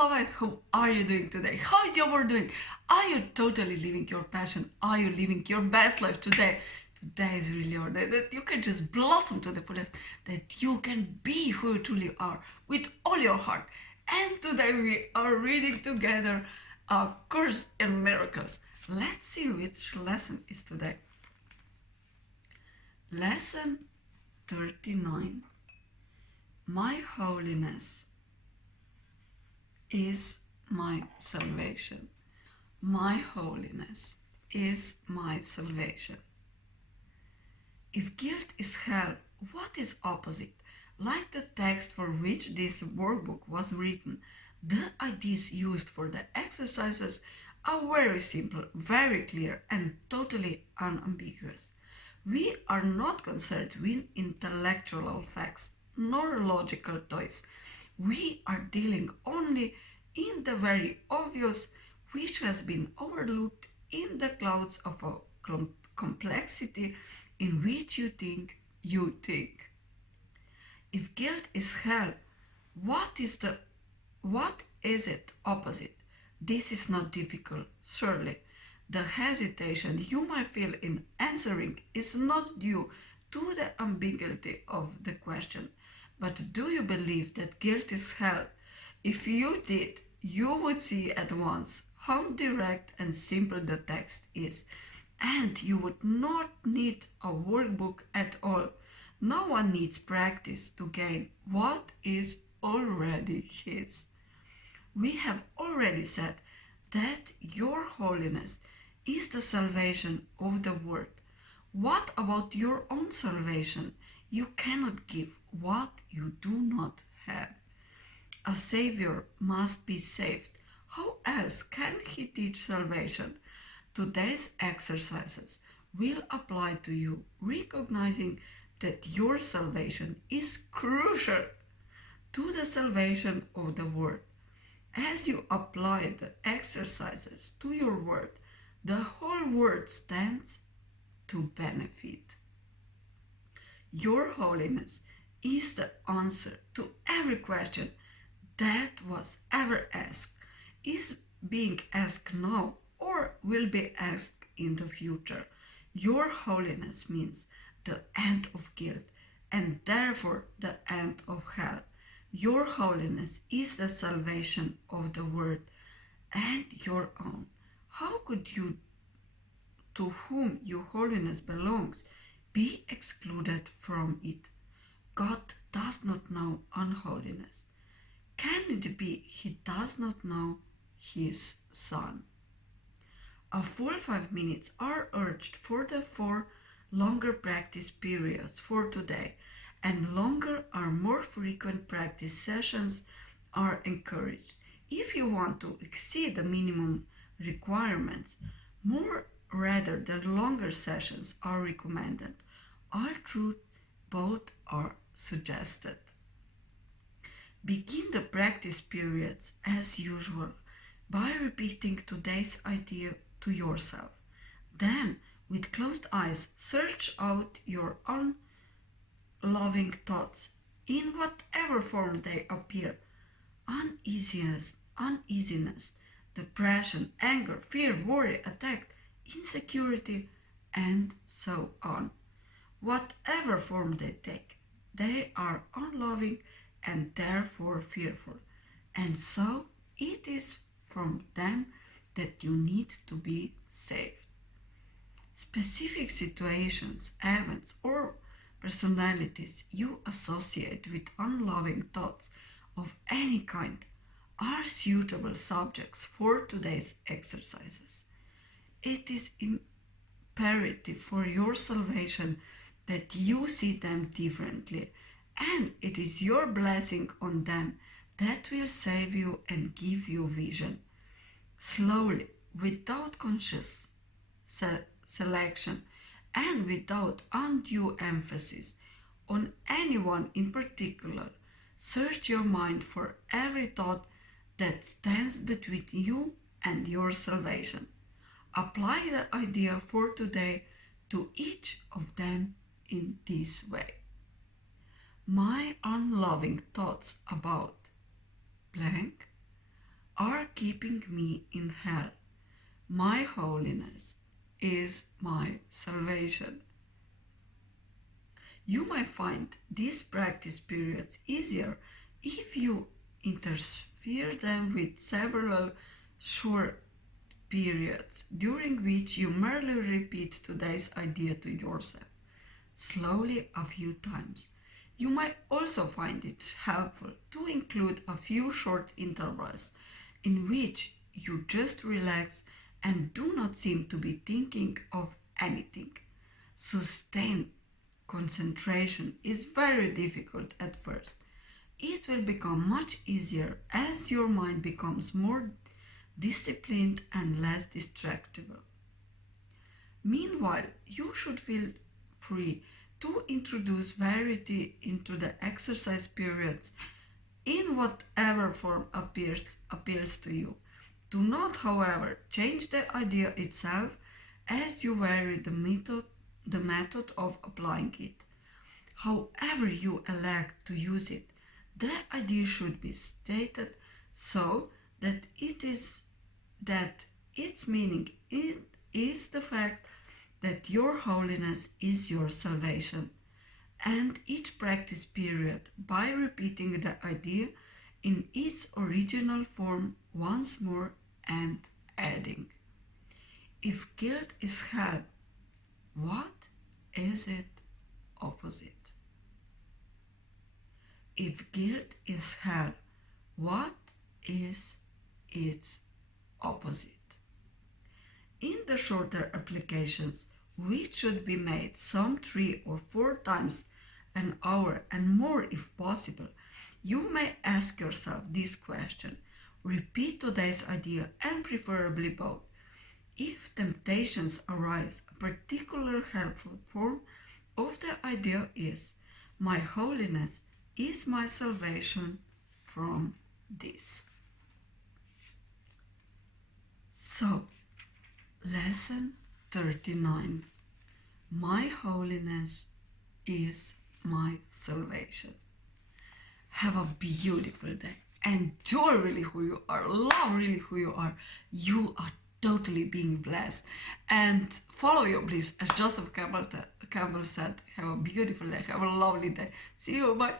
beloved, how are you doing today? How is your work doing? Are you totally living your passion? Are you living your best life today? Today is really your day that you can just blossom to the fullest, that you can be who you truly are with all your heart. And today we are reading together A Course in Miracles. Let's see which lesson is today. Lesson 39. My holiness is my salvation. My holiness is my salvation. If guilt is hell, what is opposite? Like the text for which this workbook was written, the ideas used for the exercises are very simple, very clear, and totally unambiguous. We are not concerned with intellectual facts nor logical toys. We are dealing only in the very obvious, which has been overlooked in the clouds of a complexity in which you think. If guilt is hell, what is it opposite? This is not difficult, surely. The hesitation you might feel in answering is not due to the ambiguity of the question. But do you believe that guilt is hell? If you did, you would see at once how direct and simple the text is, and you would not need a workbook at all. No one needs practice to gain what is already his. We have already said that your holiness is the salvation of the world. What about your own salvation? You cannot give what you do not have. A Savior must be saved. How else can he teach salvation? Today's exercises will apply to you, recognizing that your salvation is crucial to the salvation of the world. As you apply the exercises to your world, the whole world stands to benefit. Your holiness is the answer to every question that was ever asked, is being asked now, or will be asked in the future. Your holiness means the end of guilt and therefore the end of hell. Your holiness is the salvation of the world and your own. How could you, to whom your holiness belongs, be excluded from it? God does not know unholiness. Can it be he does not know his Son? A full 5 minutes are urged for the 4 longer practice periods for today, and longer or more frequent practice sessions are encouraged. If you want to exceed the minimum requirements, more rather than longer sessions are recommended. All true, both are suggested. Begin the practice periods as usual by repeating today's idea to yourself. Then, with closed eyes, search out your own loving thoughts in whatever form they appear. Uneasiness, depression, anger, fear, worry, attack, insecurity, and so on. Whatever form they take, they are unloving and therefore fearful. And so it is from them that you need to be saved. Specific situations, events, or personalities you associate with unloving thoughts of any kind are suitable subjects for today's exercises. It is imperative for your salvation that you see them differently, and it is your blessing on them that will save you and give you vision. Slowly, without conscious selection, and without undue emphasis on anyone in particular, search your mind for every thought that stands between you and your salvation. Apply the idea for today to each of them in this way. My unloving thoughts about blank are keeping me in hell. My holiness is my salvation. You might find these practice periods easier if you interfere them with several short periods during which you merely repeat today's idea to yourself, slowly a few times. You might also find it helpful to include a few short intervals in which you just relax and do not seem to be thinking of anything. Sustained concentration is very difficult at first. It will become much easier as your mind becomes more disciplined and less distractible. Meanwhile, you should feel free to introduce variety into the exercise periods in whatever form appeals to you. Do not, however, change the idea itself as you vary the method of applying it. However you elect to use it, the idea should be stated so that its meaning is the fact that your holiness is your salvation, and each practice period, by repeating the idea in its original form once more and adding, if guilt is hell, what is its opposite? If guilt is hell, what is its opposite? In the shorter applications, which should be made some 3 or 4 times an hour and more if possible, you may ask yourself this question. Repeat today's idea and preferably both. If temptations arise, a particular helpful form of the idea is, my holiness is my salvation from this. So, lesson 39. My holiness is my salvation. Have a beautiful day. Enjoy really who you are. Love really who you are. You are totally being blessed. And follow your bliss. As Joseph Campbell said, have a beautiful day. Have a lovely day. See you. Bye.